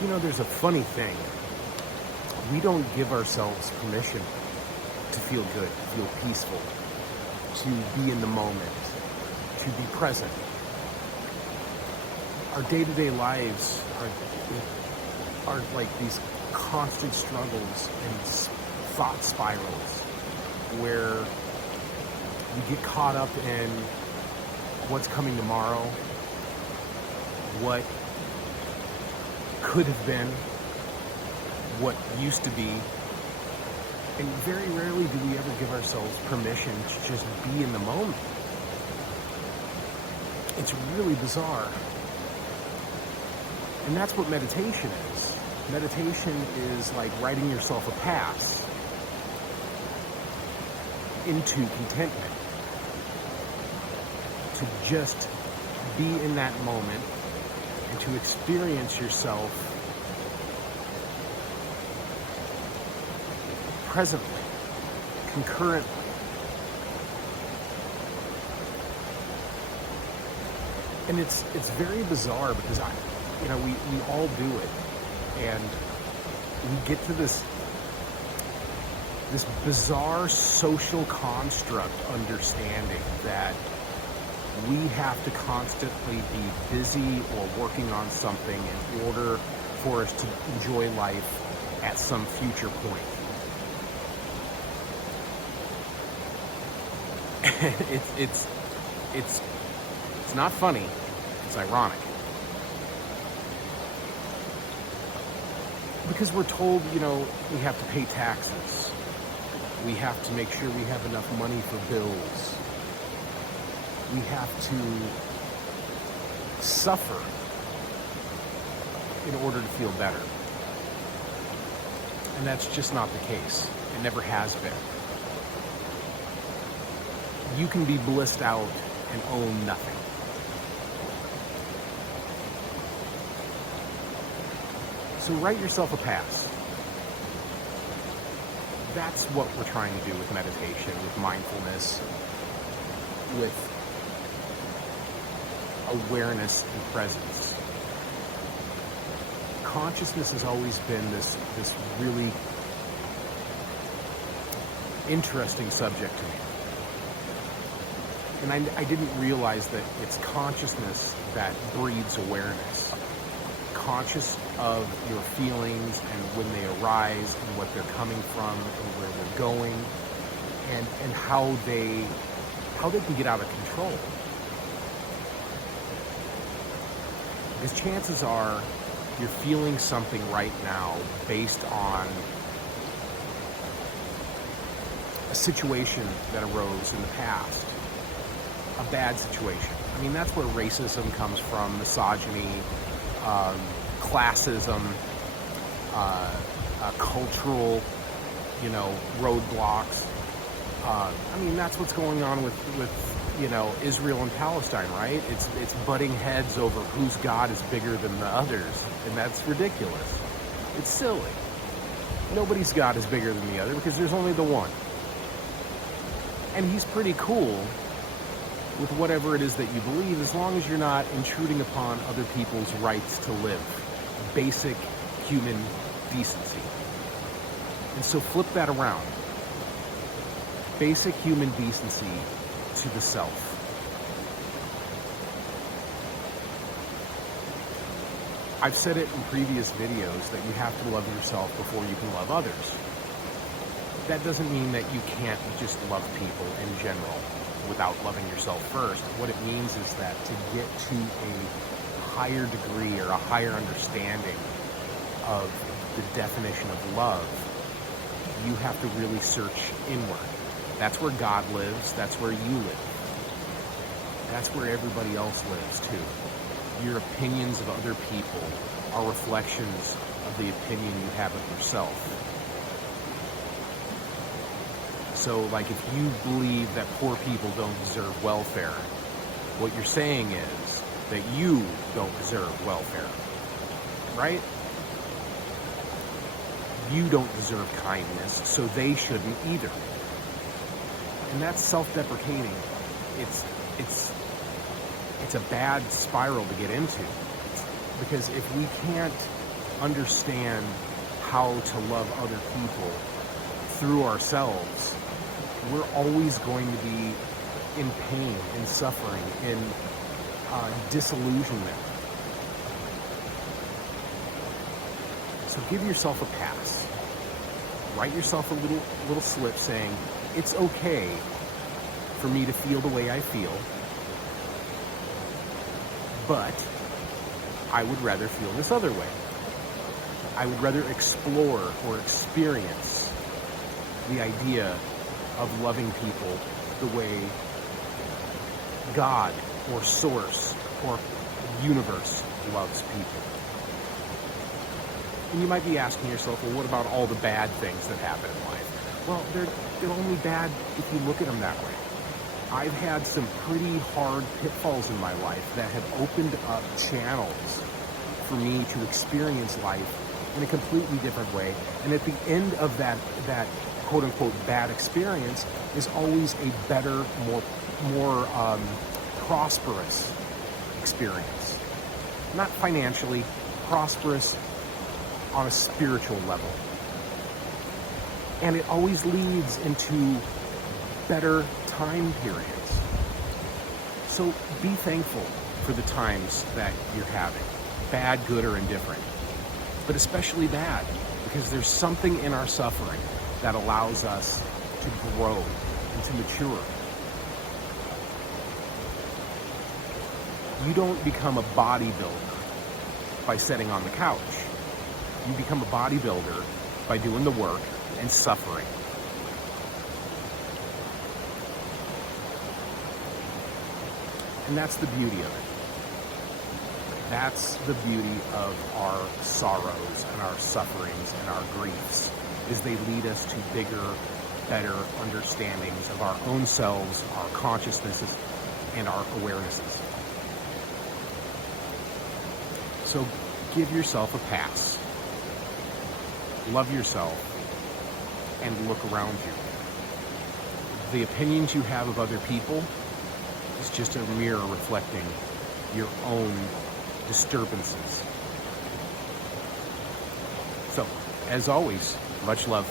There's a funny thing. We don't give ourselves permission to feel good, to feel peaceful, to be in the moment, to be present. Our day-to-day lives are like these constant struggles and thought spirals where we get caught up in what's coming tomorrow, what could have been, what used to be, and very rarely do we ever give ourselves permission to just be in the moment. It's really bizarre. And that's what meditation is. Meditation is like writing yourself a path into contentment. To just be in that moment and to experience yourself presently, concurrently. And it's very bizarre because we all do it, and we get to this bizarre social construct understanding that we have to constantly be busy or working on something in order for us to enjoy life at some future point. It's not funny. It's ironic. Because we're told, we have to pay taxes. We have to make sure we have enough money for bills. We have to suffer in order to feel better. And that's just not the case. It never has been. You can be blissed out and own nothing. So write yourself a pass. That's what we're trying to do with meditation, with mindfulness, with awareness and presence. Consciousness has always been this really interesting subject to me. And I didn't realize that it's consciousness that breeds awareness. Conscious of your feelings and when they arise and what they're coming from and where they're going and how they can get out of control. Because chances are you're feeling something right now based on a situation that arose in the past. A bad situation. I mean, that's where racism comes from, misogyny, classism, cultural, roadblocks. I mean, that's what's going on with Israel and Palestine, right? It's butting heads over whose God is bigger than the others, and that's ridiculous. It's silly. Nobody's God is bigger than the other because there's only the one. And he's pretty cool with whatever it is that you believe, as long as you're not intruding upon other people's rights to live. Basic human decency. And so flip that around. Basic human decency to the self. I've said it in previous videos that you have to love yourself before you can love others. That doesn't mean that you can't just love people in general without loving yourself first. What it means is that to get to a higher degree or a higher understanding of the definition of love, you have to really search inward. That's where God lives. That's where you live. That's where everybody else lives too. Your opinions of other people are reflections of the opinion you have of yourself. So, like, if you believe that poor people don't deserve welfare, what you're saying is that you don't deserve welfare, right? You don't deserve kindness, so they shouldn't either. And that's self-deprecating. It's a bad spiral to get into, because if we can't understand how to love other people through ourselves, we're always going to be in pain, in suffering, in disillusionment. So give yourself a pass. Write yourself a little slip saying, it's okay for me to feel the way I feel, but I would rather feel this other way. I would rather explore or experience the idea of loving people the way God or Source or Universe loves people. And you might be asking yourself, well, what about all the bad things that happen in life? Well, they're only bad if you look at them that way. I've had some pretty hard pitfalls in my life that have opened up channels for me to experience life in a completely different way. And at the end of that quote-unquote bad experience is always a better, more prosperous experience. Not financially, prosperous on a spiritual level. And it always leads into better time periods. So be thankful for the times that you're having, bad, good, or indifferent, but especially bad, because there's something in our suffering that allows us to grow and to mature. You don't become a bodybuilder by sitting on the couch. You become a bodybuilder by doing the work and suffering. And that's the beauty of it. That's the beauty of our sorrows and our sufferings and our griefs, is they lead us to bigger, better understandings of our own selves, our consciousnesses, and our awarenesses. So give yourself a pass. Love yourself and look around you. The opinions you have of other people is just a mirror reflecting your own disturbances. So, as always, much love.